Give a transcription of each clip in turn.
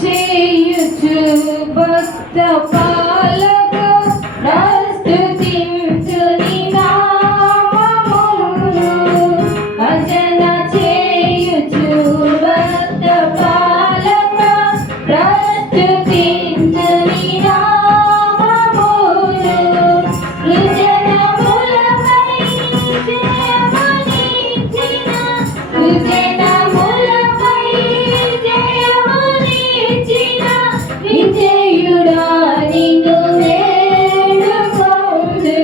చేయుచు భక్త పాలక ప్రస్తుతించు నీ నామమును భజన చేయుచు భక్త పాలక ప్రస్తుతించు నీ నామమును హృదయములపై జయమునిచ్చిన హృదయములపై జయమునిచ్చిన విజయుడా నిన్ను వేడుకొందు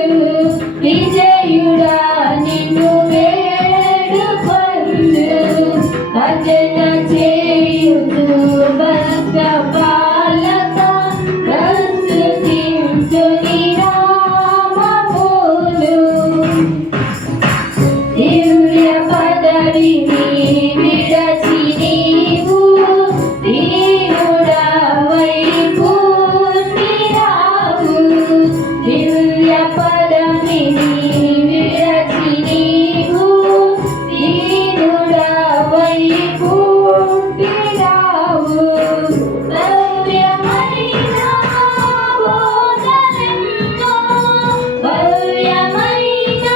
విజయుడా నిన్ను వేడుకొందు భజన చేయుచు భక్త పాలక ప్రస్తుతించు నీ నామమును దివ్య పదవిని విడచి నీవు దీనుడవై పుట్టినావు దివ్య పదవిని విడచి నీవు దీనుడవై పుట్టినావు భవ్యమైన బోధలెన్నో భవ్యమైన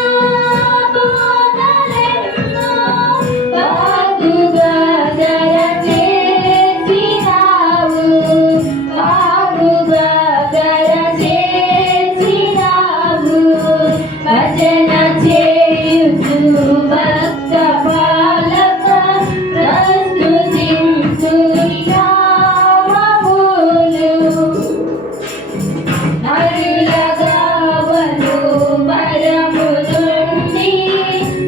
బోధలెన్నో బాగుగా దయచేసినావు బాగుగా దయచేసినావు భజన చేయుచు భక్త పాలక ప్రస్తుతించు నీ నామమును నరులగావను పరము నుండి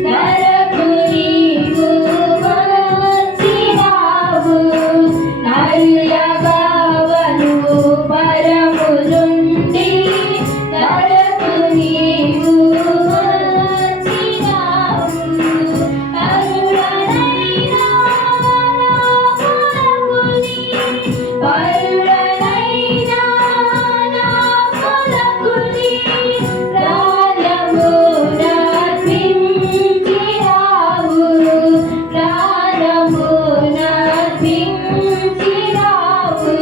నరకు నీవు వచ్చినావు నరులగావను పరము నుండి నరకు నీవు వచ్చినావు అరుడనైనా పరుడనైనా నా కొలకుని ప్రాణమునర్పించినావు ప్రాణమునర్పించినావు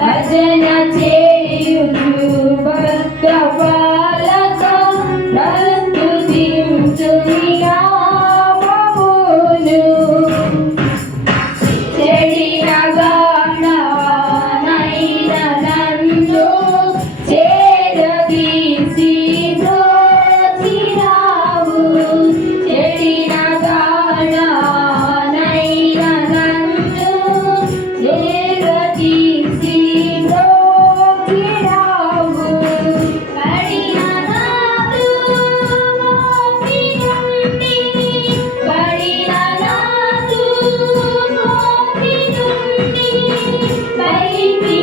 భజన చేయుచు భక్త పాలక ప్రస్తుతించు నీ నామమును చెడిన గానైన నన్ను చేరదీసి బ్రోచినావు చెడిన గానైన నన్ను చేరదీసి బ్రోచినావు పడిన నాదు మోసి నుండి పడిన నాదు మోసి నుండి పైకి